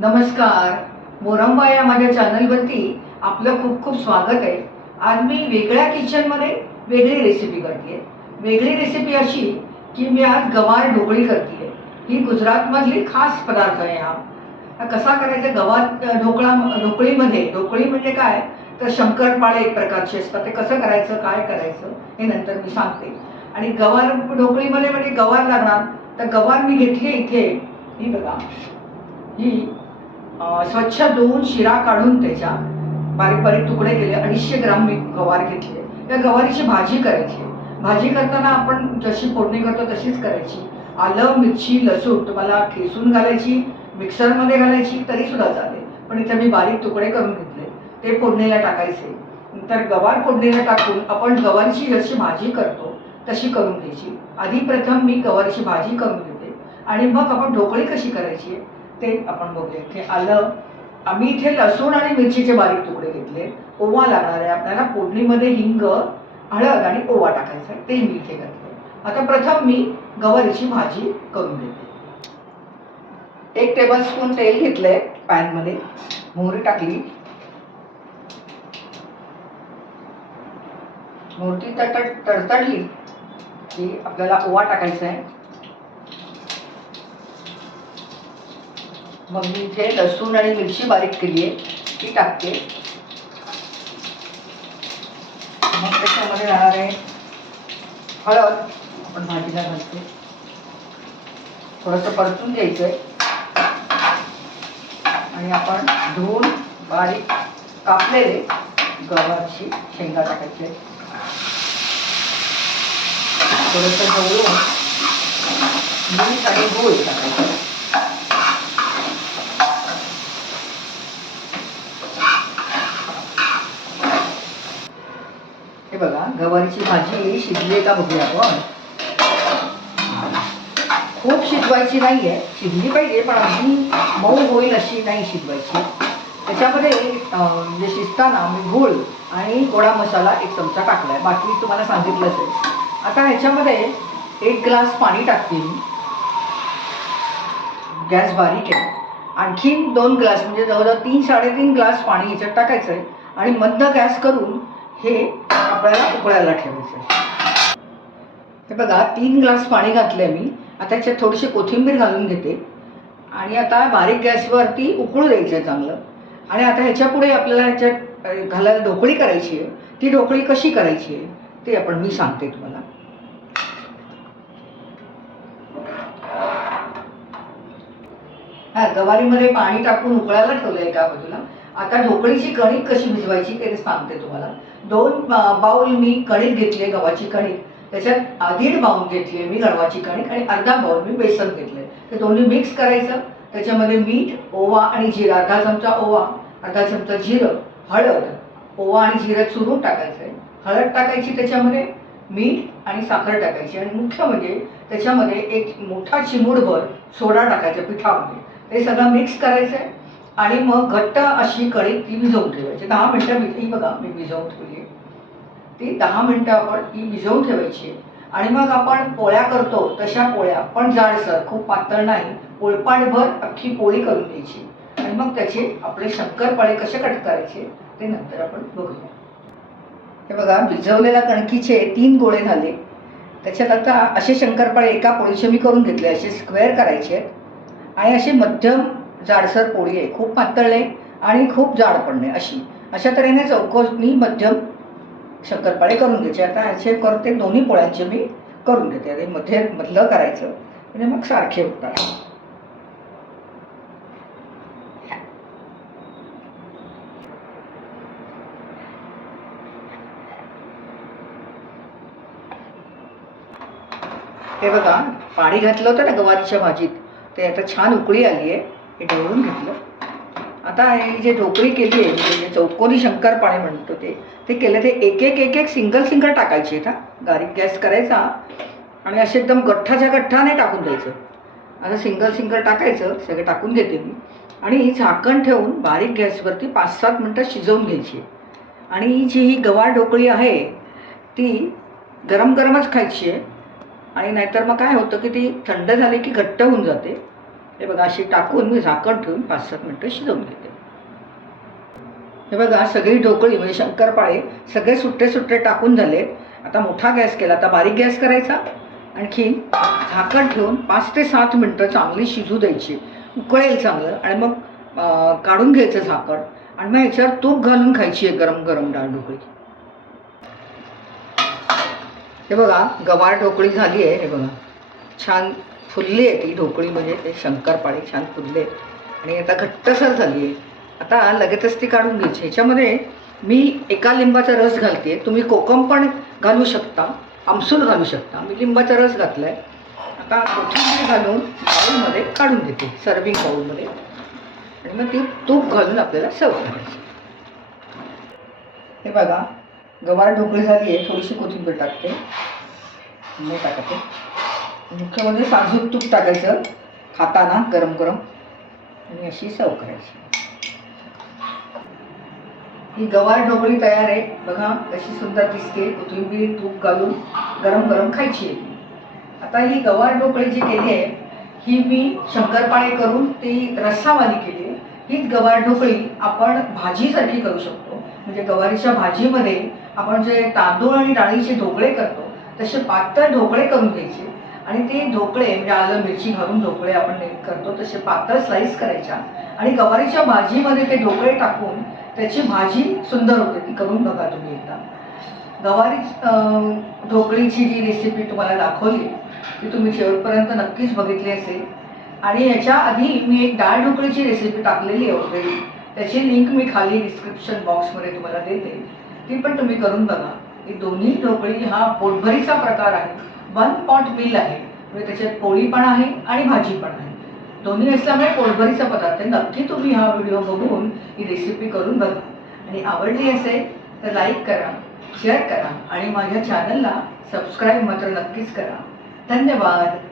नमस्कार. मोरंबा या माझ्या चॅनलवरती आपलं खूप खूप स्वागत आहे. आज मी वेगळ्या किचनमध्ये वेगळी रेसिपी करते वेगळी रेसिपी अशी की मी आज गवार ढोकळी करते ही गुजरातमधली खास पदार्थ आहे हा. कसा करायचा? गवार ढोकळा ढोकळीमध्ये ढोकळी म्हणजे काय? तर शंकरपाळे एक प्रकारचे असतात. ते कसं करायचं? काय करायचं? हे नंतर मी सांगते. आणि गवार ढोकळीमध्ये म्हणजे गवार लागणार. तर गवार मी घेतली इथे. ही बघा. ही स्वच्छ धुवून शिरा काढून त्याच्या बारीक बारीक तुकडे केले अडीचशे ग्राम मी गवार घेतले. त्या गवारीची भाजी करायची. भाजी करताना आपण जशी फोडणी करतो तशीच करायची. आलं मिरची लसूण तुम्हाला ठेसून घालायची मिक्सरमध्ये घालायची तरी सुद्धा चालेल. पण इथे मी बारीक तुकडे करून घेतले. ते फोडणीला टाकायचे. नंतर गवार फोडणीला टाकून आपण गवारीची जशी भाजी करतो तशी करून घ्यायची. आधी प्रथम मी गवारीची भाजी करून घेते. आणि मग आपण ढोकळी कशी करायची? आहे ते आपण बघूया. इथे आलं आम्ही इथे लसूण आणि मिरचीचे बारीक तुकडे घेतले. ओवा लागणार आहे. आपल्याला फोडणीमध्ये हिंग हळद आणि ओवा टाकायचा आहे. ते मी इथे घातले आता प्रथम मी गवारीची भाजी करून घेते. एक टेबलस्पून तेल घेतलंय पॅनमध्ये. मोहरी टाकली. मोहरी तट तडतडली की आपल्याला ओवा टाकायचा आहे. मग मी इथे लसूण आणि मिरची बारीक केली आहे ती टाकते. मग त्याच्यामध्ये राहणार आहे हळद आपण भाजीला घालते. थोडंसं परतून घ्यायचं आहे आणि आपण धुवून बारीक कापलेले गव्हाची शेंगा टाकायचे. थोडंसं ढवळून मीठ आणि गुळ टाकायचं. हे बघा गवारीची भाजी शिजली आहे का बघूया आपण. खूप शिजवायची नाही आहे शिजली पाहिजे पण अगदी मऊ होईल अशी नाही शिजवायची. त्याच्यामध्ये म्हणजे शिजताना मी गूळ आणि गोडा मसाला एक चमचा टाकला आहे बाकी तुम्हाला सांगितलंच आहे. आता ह्याच्यामध्ये एक ग्लास पाणी टाकते मी. गॅस बारीक आहे. आणखीन दोन ग्लास म्हणजे जवळजवळ तीन साडेतीन ग्लास पाणी याच्यात टाकायचं आहे आणि मंद गॅस करून हे आपल्याला उकळायला ठेवायचं आहे हे बघा तीन ग्लास पाणी घातलं मी. आता याच्यात थोडीशी कोथिंबीर घालून घेते. आणि आता बारीक गॅसवरती उकळू द्यायचं आहे चांगलं. आणि आता ह्याच्या पुढे आपल्याला ह्याच्यात घालायला ढोकळी करायची आहे. ती ढोकळी कशी करायची आहे ते आपण मी सांगते तुम्हाला. हा गवारीमध्ये पाणी टाकून उकळायला ठेवलं एका बाजूला आता ढोकळीची कणिक कशी भिजवायची ते सांगते तुम्हाला. दोन बाऊल मी कणिक घेतले गव्हाची कणिक. त्याच्यात दीड बाऊल घेतली मी गव्हाची कणिक आणि अर्धा बाऊल मी बेसन घेतले ते दोन्ही मिक्स करायचं. त्याच्यामध्ये मीठ ओवा आणि जिरा अर्धा चमचा ओवा अर्धा चमचा जिरं हळद ओवा आणि जिरं चुरून टाकायचं आहे हळद टाकायची त्याच्यामध्ये मीठ आणि साखर टाकायची. आणि मुख्य म्हणजे त्याच्यामध्ये एक मोठा चिमूडभर सोडा टाकायचा पिठामध्ये. ते सगळं मिक्स करायचं आहे आणि मग घट्ट अशी कढी ती भिजवून ठेवायची. दहा मिनटं मी ही बघा मी भिजवून ठेवली. ती दहा मिनटं आपण ही भिजवून ठेवायची. आणि मग आपण पोळ्या करतो तशा पोळ्या. पण जाडसर खूप पातळ नाही. पोळपाटभर अख्खी पोळी करून द्यायची आणि मग त्याचे आपले शंकरपाळे कसे कट करायचे ते नंतर आपण बघूया. हे बघा भिजवलेल्या कणकीचे तीन गोळे झाले. त्याच्यात आता असे शंकरपाळे एका पोळीचे मी करून घेतले असे स्क्वेअर करायचे. आहेत आणि अशी मध्यम जाडसर पोळी आहे. खूप पातळ आहे आणि खूप जाड पण नाही अशी. अशा तऱ्हेने चौकोनी मध्यम शंकरपाळे करून घ्यायचे. आता असे करते दोन्ही पोळ्यांचे मी करून घेते. आणि मध्ये मधलं करायचं. म्हणजे मग सारखे होतात. हे बघा पाणी घातलं होतं ना गवारीच्या भाजीत? ते आता छान उकळी आली आहे हे ढवळून घेतलं. आता हे जे ढोकळी केली आहे म्हणजे चौकोनी शंकरपाळे म्हणतो ते ते केलं. ते एक एक एक एक सिंगल सिंगल टाकायची आहेत ना गारीक गॅस करायचा आणि असे एकदम गठ्ठाच्या गठ्ठाने टाकून द्यायचं. आता सिंगल सिंगल टाकायचं. सगळं टाकून घेते मी. आणि झाकण ठेवून बारीक गॅसवरती पाच सात मिनटं शिजवून घ्यायची. आणि जी ही गवार ढोकळी आहे ती गरम गरमच खायची आहे. आणि नाहीतर मग काय होतं की ती थंड झाली की घट्ट होऊन जाते. हे बघा अशी टाकून मी झाकण ठेवून पाच सात मिनटं शिजवून घेते. हे बघा सगळी ढोकळी म्हणजे शंकरपाळे सगळे सुट्टे सुट्टे टाकून झाले. आता मोठा गॅस केला आता बारीक गॅस करायचा. आणखी झाकण ठेवून पाच ते सात मिनटं चांगली शिजू द्यायची. उकळेल चांगलं. आणि मग काढून घ्यायचं झाकण. आणि मग ह्याच्यावर तूप घालून खायची आहे गरम गरम डाळ ढोकळी. हे बघा गवार ढोकळी झाली आहे हे बघा. छान फुलली आहे ती ढोकळी म्हणजे ते शंकरपाळी छान फुलले आणि आता घट्टसर झाली आहे. आता लगेचच ती काढून घ्यायची. ह्याच्यामध्ये मी एका लिंबाचा रस घालते. तुम्ही कोकम पण घालू शकता आमसूल घालू शकता. मी लिंबाचा रस घातला आहे आता कोथिंबीर घालून बाऊलमध्ये काढून घेते सर्विंग बाऊलमध्ये आणि मग ती तूप घालून आपल्याला सर्व करायची. हे बघा गवार ढोकळी झाली आहे थोडीशी कोथिंबीर टाकते. नाही टाकते. मुख्य म्हणजे साजूक तूप टाकायचं खाताना गरम गरम. आणि अशी सर्व करायची. ही गवार ढोकळी तयार आहे. बघा कशी सुंदर दिसते. कोथिंबीर तूप घालून गरम गरम खायची आता ही गवार ढोकळी जी केली आहे ही मी शंकरपाळे करून ती रस्सावाली केली आहे. हीच गवार ढोकळी आपण भाजीसाठी करू शकतो. म्हणजे गवारीच्या भाजीमध्ये आपण जे तांदूळ आणि डाळीचे ढोकळे करतो तसे पातळ ढोकळे करून घ्यायचे. आणि ते ढोकळे म्हणजे आलं मिरची घालून ढोकळे आपण करतो तसे पातळ स्लाईस करायच्या. आणि गवारीच्या भाजीमध्ये ते ढोकळे टाकून त्याची भाजी सुंदर होते ती करून बघा तुम्ही एकदा. गवारी ढोकळीची जी रेसिपी तुम्हाला दाखवली ती तुम्ही शेवटपर्यंत नक्कीच बघितली असेल. आणि याच्या आधी मी एक डाळ ढोकळीची रेसिपी टाकलेली आहे ऑलरेडी त्याची लिंक मी खाली डिस्क्रिप्शन बॉक्समध्ये तुम्हाला देते. ती पण तुम्ही करून बघा. ही दोन्ही ढोकळी हा पोटभरीचा प्रकार आहे. वन पॉट मिल आहे. म्हणजे त्याच्यात पोळी पण आहे आणि भाजी पण आहे. दोन्ही असल्यामुळे पोटभरीचा पदार्थ आहे. नक्की तुम्ही हा व्हिडिओ बघून ही रेसिपी करून बघा. आणि आवडली असेल तर लाईक करा शेअर करा आणि माझ्या चॅनलला सबस्क्राईब मात्र नक्कीच करा. धन्यवाद.